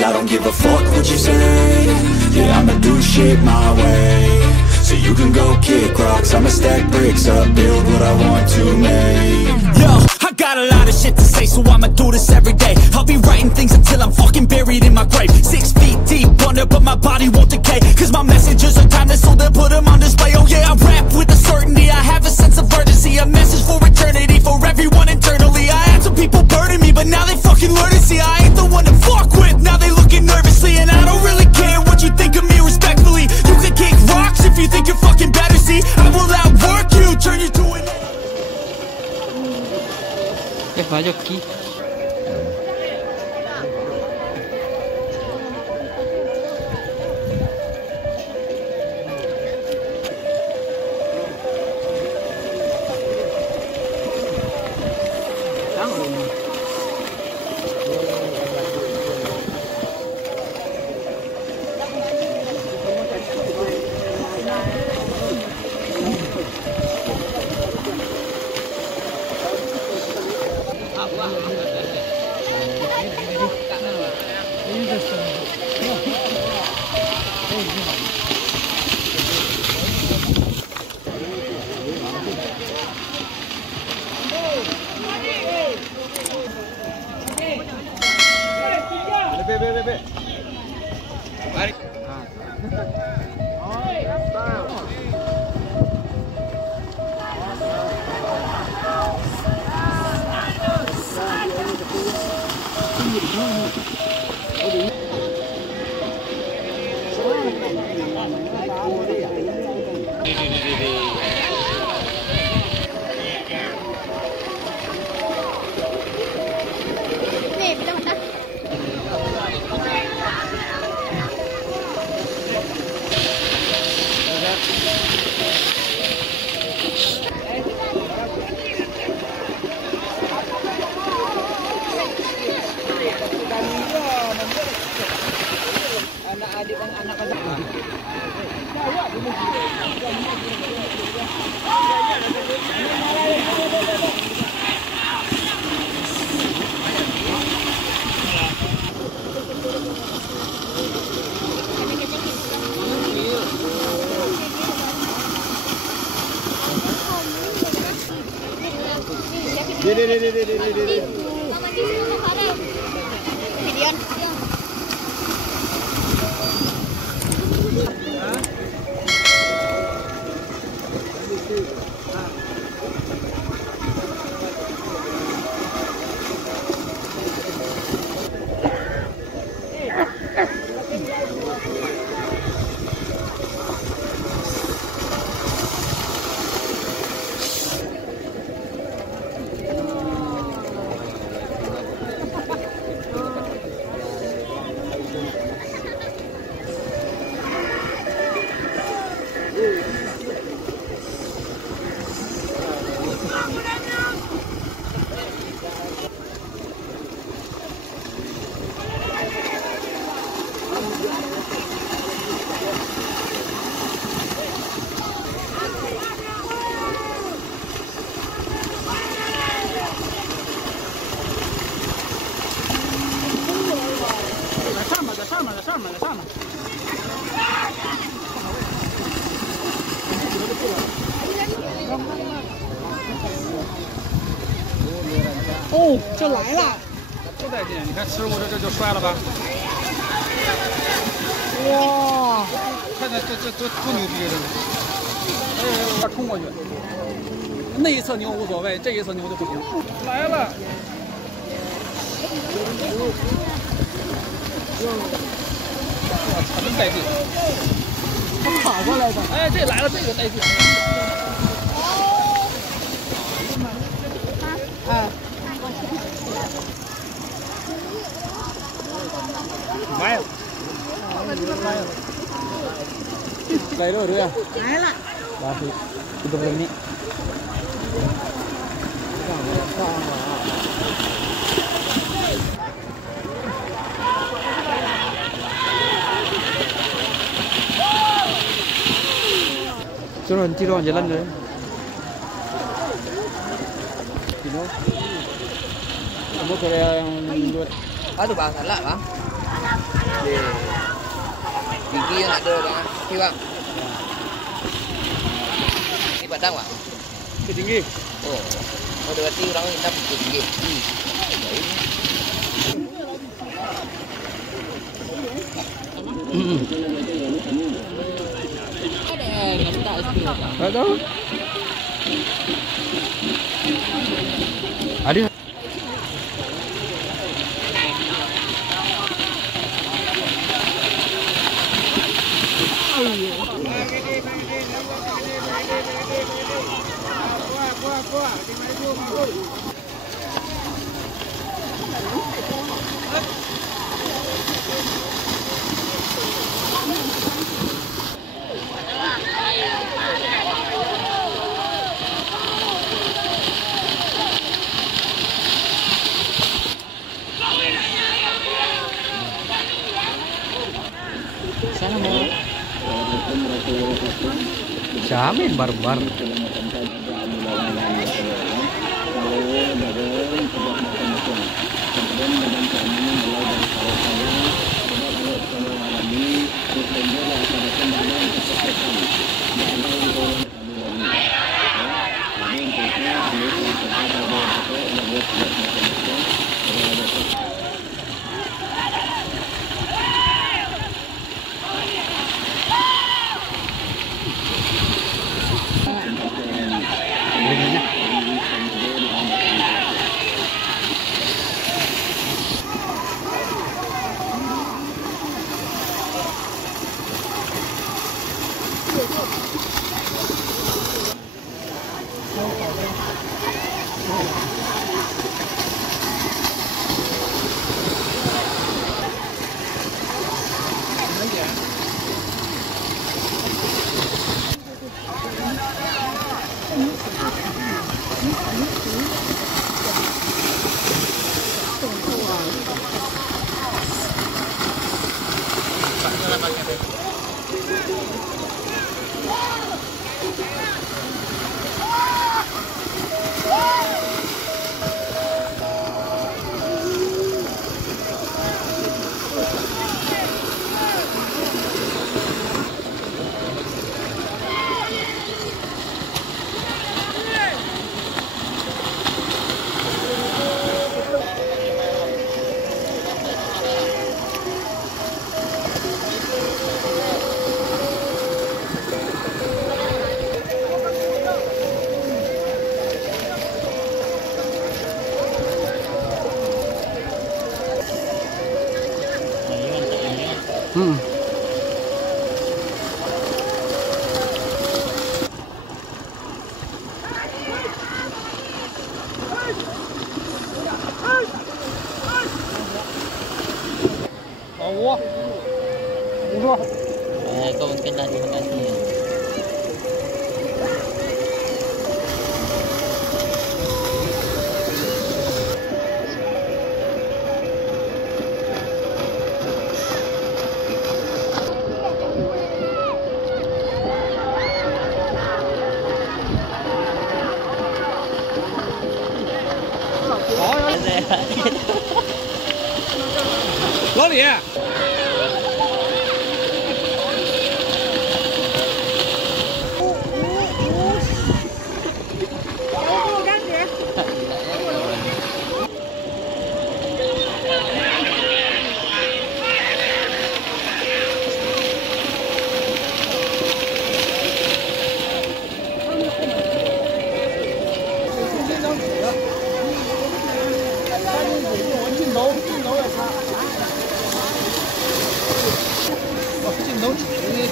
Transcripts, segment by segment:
'cause I don't give a fuck what you say. Yeah, I'ma do shit my way. So you can go kick rocks, I'ma stack bricks up, build what I want to make. Yo, I got a lot of shit to say, so I'ma do this every day. I'll be writing things until I'm fucking buried in my grave. 6 feet deep under, but my body won't decay, 'cause my messages are timeless, so they'll put them on display. Oh yeah, I rap with a certainty, I have a sense of urgency, a message for eternity, for everyone internally. I had some people burning me, but now they fucking learn to see I ain't the one to fuck with. Now they looking nervously, and I don't really care what you think of me, respectfully. You can kick rocks if you think you're fucking better, see I will outwork you, turn you to an... Vai aqui. Sama. 哦，这来了！不带劲，你看15这就摔了吧？哇！看这多牛逼这！冲过去，那一侧牛无所谓，这一侧牛就不行。来了！我操，真带劲！他跑过来的。哎，这来了，这个带劲。哎。 来了，来了，对呀。来了。Masih 30 menit. Turun tiruan jalan deh. Kamu kayak yang buat. Aduh bang, salah bang. Tinggi yang ada bang. Okey bang. Ini padang bang. Tinggi. Oh. Oh berarti orang hitam tinggi. Tak tahu. Ada. Jamin barbar. Kau mungkin lari sampai sini.老李。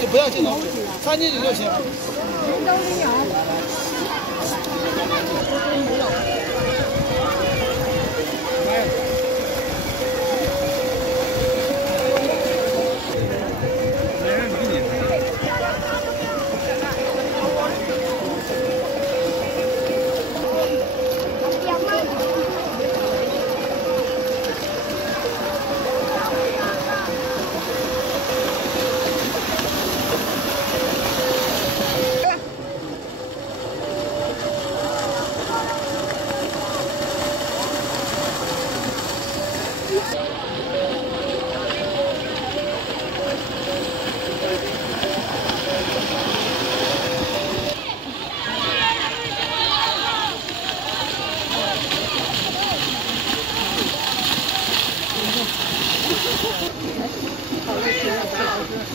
就不要进楼，穿进去就行。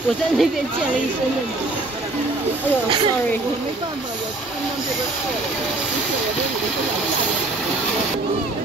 我在那边溅了一身的泥。哎呦 ，sorry， 我没办法，我刚刚这个错了，不是我跟你们说。